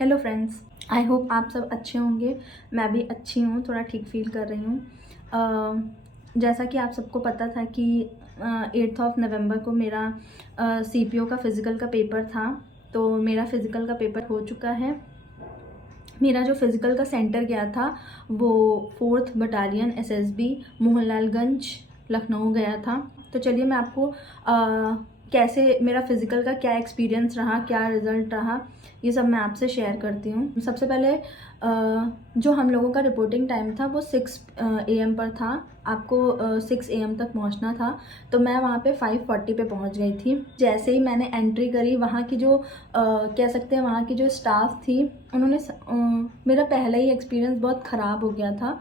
Hello friends, I hope आप सब अच्छे होंगे। मैं भी अच्छी हूँ, थोड़ा ठीक फील कर रही हूँ। जैसा कि आप सबको पता था कि 8 ऑफ नवंबर को मेरा CPO का फ़िज़िकल का पेपर था। तो मेरा फ़िज़िकल का पेपर हो चुका है। मेरा जो फ़िज़िकल का सेंटर गया था वो 4th battalion SSB Mohanlalganj Lucknow गया था। तो चलिए मैं आपको कैसे मेरा फ़िज़िकल का क्या एक्सपीरियंस रहा, क्या रिज़ल्ट रहा, ये सब मैं आपसे शेयर करती हूँ। सबसे पहले जो हम लोगों का रिपोर्टिंग टाइम था वो 6 AM पर था। आपको 6 AM तक पहुँचना था। तो मैं वहाँ पे 5:40 पे पहुँच गई थी। जैसे ही मैंने एंट्री करी, वहाँ की जो कह सकते हैं वहाँ की जो स्टाफ थी, उन्होंने मेरा पहला ही एक्सपीरियंस बहुत ख़राब हो गया था।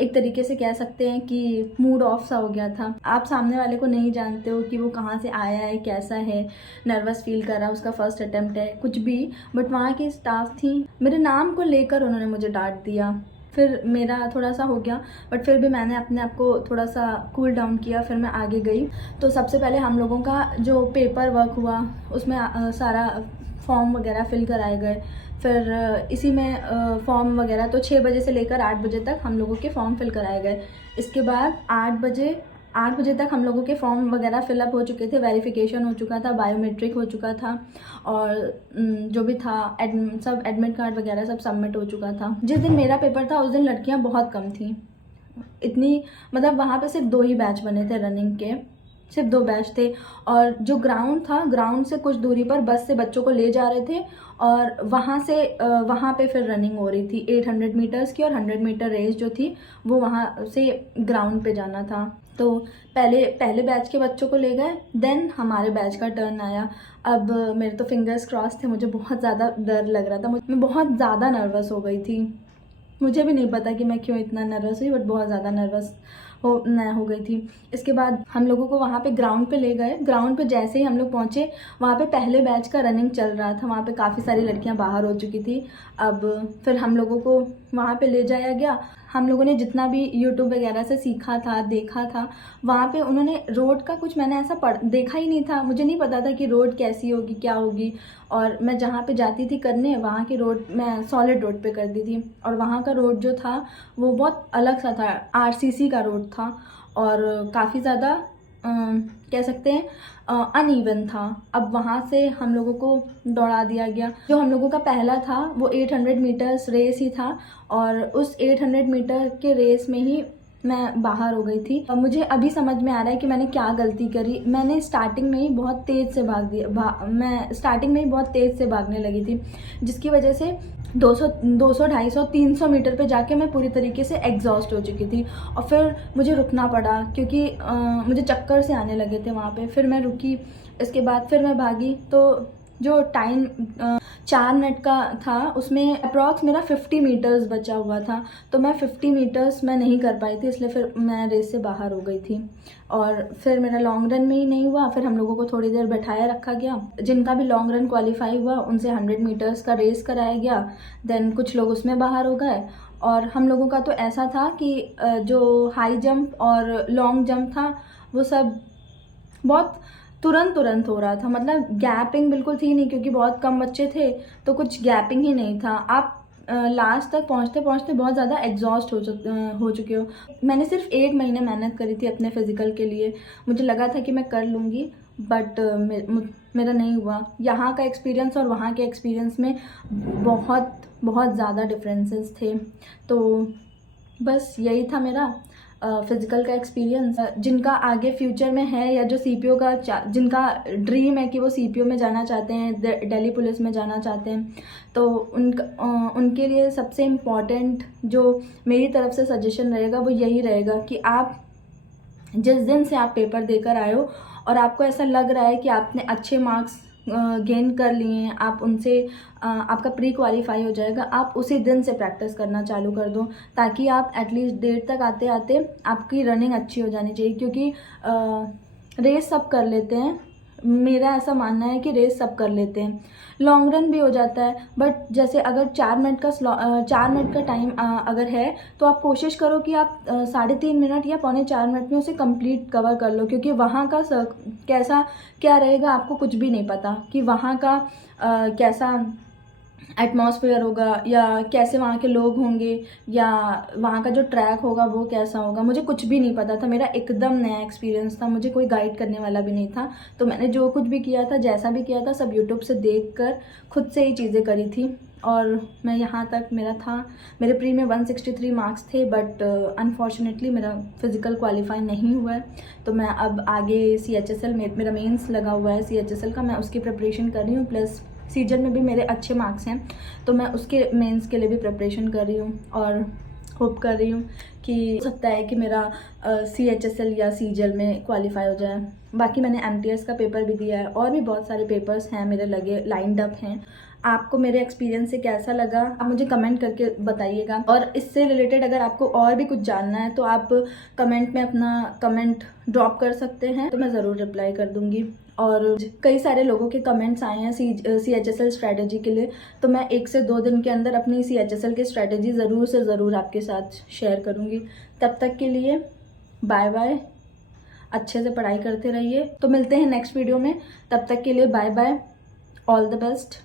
एक तरीके से कह सकते हैं कि मूड ऑफ सा हो गया था। आप सामने वाले को नहीं जानते हो कि वो कहाँ से आया है, कैसा है, नर्वस फील कर रहा है, उसका फर्स्ट अटेम्प्ट है, कुछ भी। बट वहाँ की स्टाफ थी, मेरे नाम को लेकर उन्होंने मुझे डांट दिया। फिर मेरा थोड़ा सा हो गया, बट फिर भी मैंने अपने आप को थोड़ा सा कूल डाउन किया। फिर मैं आगे गई। तो सबसे पहले हम लोगों का जो पेपर वर्क हुआ उसमें सारा फॉर्म वगैरह फिल कराए गए। फिर इसी में फॉर्म वगैरह तो 6 बजे से लेकर 8 बजे तक हम लोगों के फॉर्म फिल कराए गए। इसके बाद 8 बजे तक हम लोगों के फॉर्म वगैरह फिलअप हो चुके थे, वेरिफिकेशन हो चुका था, बायोमेट्रिक हो चुका था, और जो भी था सब एडमिट कार्ड वगैरह सब सबमिट हो चुका था। जिस दिन मेरा पेपर था उस दिन लड़कियां बहुत कम थी। इतनी मतलब वहाँ पे सिर्फ 2 ही बैच बने थे रनिंग के, सिर्फ 2 बैच थे। और जो ग्राउंड था, ग्राउंड से कुछ दूरी पर बस से बच्चों को ले जा रहे थे, और वहाँ से वहाँ पे फिर रनिंग हो रही थी 800 मीटर्स की, और 100 मीटर रेस जो थी वो वहाँ से ग्राउंड पे जाना था। तो पहले बैच के बच्चों को ले गए, देन हमारे बैच का टर्न आया। अब मेरे तो फिंगर्स क्रॉस थे, मुझे बहुत ज़्यादा डर लग रहा था, मैं बहुत ज़्यादा नर्वस हो गई थी। मुझे भी नहीं पता कि मैं क्यों इतना नर्वस हुई, बट बहुत ज़्यादा नर्वस मैं हो गई थी। इसके बाद हम लोगों को वहाँ पे ग्राउंड पे ले गए। ग्राउंड पे जैसे ही हम लोग पहुँचे, वहाँ पे पहले बैच का रनिंग चल रहा था। वहाँ पे काफ़ी सारी लड़कियाँ बाहर हो चुकी थी। अब फिर हम लोगों को वहाँ पे ले जाया गया। हम लोगों ने जितना भी यूट्यूब वगैरह से सीखा था, देखा था, वहाँ पे उन्होंने रोड का कुछ मैंने ऐसा देखा ही नहीं था। मुझे नहीं पता था कि रोड कैसी होगी, क्या होगी। और मैं जहाँ पे जाती थी करने, वहाँ की रोड मैं सॉलिड रोड पे करती थी, और वहाँ का रोड जो था वो बहुत अलग सा था, RCC का रोड था, और काफ़ी ज़्यादा कह सकते हैं अनइवन था। अब वहाँ से हम लोगों को दौड़ा दिया गया। जो हम लोगों का पहला था वो 800 मीटर्स रेस ही था, और उस 800 मीटर के रेस में ही मैं बाहर हो गई थी। अब मुझे अभी समझ में आ रहा है कि मैंने क्या गलती करी। मैंने स्टार्टिंग में ही बहुत तेज़ से मैं स्टार्टिंग में ही बहुत तेज़ से भागने लगी थी, जिसकी वजह से 200 250 300 मीटर पे जाके मैं पूरी तरीके से एग्जॉस्ट हो चुकी थी। और फिर मुझे रुकना पड़ा क्योंकि मुझे चक्कर से आने लगे थे वहाँ पे। फिर मैं रुकी, इसके बाद फिर मैं भागी। तो जो टाइम 4 मिनट का था, उसमें अप्रॉक्स मेरा 50 मीटर्स बचा हुआ था। तो मैं 50 मीटर्स मैं नहीं कर पाई थी, इसलिए फिर मैं रेस से बाहर हो गई थी। और फिर मेरा लॉन्ग रन में ही नहीं हुआ। फिर हम लोगों को थोड़ी देर बैठाया रखा गया। जिनका भी लॉन्ग रन क्वालिफाई हुआ उनसे 100 मीटर्स का रेस कराया गया। देन कुछ लोग उसमें बाहर हो गए। और हम लोगों का तो ऐसा था कि जो हाई जंप और लॉन्ग जंप था वो सब बहुत तुरंत हो रहा था। मतलब गैपिंग बिल्कुल थी नहीं, क्योंकि बहुत कम बच्चे थे, तो कुछ गैपिंग ही नहीं था। आप लास्ट तक पहुंचते पहुंचते बहुत ज़्यादा एग्जॉस्ट हो चुके हो। मैंने सिर्फ 1 महीने मेहनत करी थी अपने फिज़िकल के लिए। मुझे लगा था कि मैं कर लूँगी, बट मेरा नहीं हुआ। यहाँ का एक्सपीरियंस और वहाँ के एक्सपीरियंस में बहुत बहुत ज़्यादा डिफरेंसेस थे। तो बस यही था मेरा फिज़िकल का एक्सपीरियंस। जिनका आगे फ्यूचर में है, या जो CPO का जिनका ड्रीम है कि वो CPO में जाना चाहते हैं, दिल्ली पुलिस में जाना चाहते हैं, तो उनके लिए सबसे इम्पॉर्टेंट जो मेरी तरफ से सजेशन रहेगा वो यही रहेगा कि आप जिस दिन से आप पेपर देकर आए हो और आपको ऐसा लग रहा है कि आपने अच्छे मार्क्स गेन कर लिए हैं, आप उनसे आपका प्री क्वालिफाई हो जाएगा, आप उसी दिन से प्रैक्टिस करना चालू कर दो, ताकि आप एटलीस्ट डेट तक आते आते आपकी रनिंग अच्छी हो जानी चाहिए। क्योंकि रेस सब कर लेते हैं, मेरा ऐसा मानना है कि रेस सब कर लेते हैं, लॉन्ग रन भी हो जाता है। बट जैसे अगर 4 मिनट का टाइम अगर है, तो आप कोशिश करो कि आप 3.5 मिनट या 3.25 मिनट में उसे कंप्लीट कवर कर लो। क्योंकि वहाँ का कैसा क्या रहेगा आपको कुछ भी नहीं पता कि वहाँ का कैसा एटमॉस्फेयर होगा या कैसे वहाँ के लोग होंगे या वहाँ का जो ट्रैक होगा वो कैसा होगा, मुझे कुछ भी नहीं पता था। मेरा एकदम नया एक्सपीरियंस था, मुझे कोई गाइड करने वाला भी नहीं था। तो मैंने जो कुछ भी किया था, जैसा भी किया था, सब यूट्यूब से देख कर खुद से ही चीज़ें करी थी। और मैं यहाँ तक मेरा था, मेरे प्री में 163 मार्क्स थे, बट अनफॉर्चुनेटली मेरा फिज़िकल क्वालिफाई नहीं हुआ है। तो मैं अब आगे CHSL में मेरा मेंस लगा हुआ है CHSL का, मैं उसकी प्रिपरेशन कर रही हूँ। प्लस सीजन में भी मेरे अच्छे मार्क्स हैं, तो मैं उसके मेंस के लिए भी प्रिपरेशन कर रही हूँ और होप कर रही हूँ कि हो सकता है कि मेरा CHSL या सीजल में क्वालिफाई हो जाए। बाकी मैंने MTS का पेपर भी दिया है और भी बहुत सारे पेपर्स हैं मेरे लगे, लाइंड अप हैं। आपको मेरे एक्सपीरियंस से कैसा लगा आप मुझे कमेंट करके बताइएगा। और इससे रिलेटेड अगर आपको और भी कुछ जानना है तो आप कमेंट में अपना कमेंट ड्रॉप कर सकते हैं, तो मैं ज़रूर रिप्लाई कर दूँगी। और कई सारे लोगों के कमेंट्स आए हैं CHSL स्ट्रैटेजी के लिए, तो मैं 1 से 2 दिन के अंदर अपनी CHSL की स्ट्रैटेजी ज़रूर से ज़रूर आपके साथ शेयर करूँगी। तब तक के लिए बाय बाय, अच्छे से पढ़ाई करते रहिए। तो मिलते हैं नेक्स्ट वीडियो में, तब तक के लिए bye bye, all the best.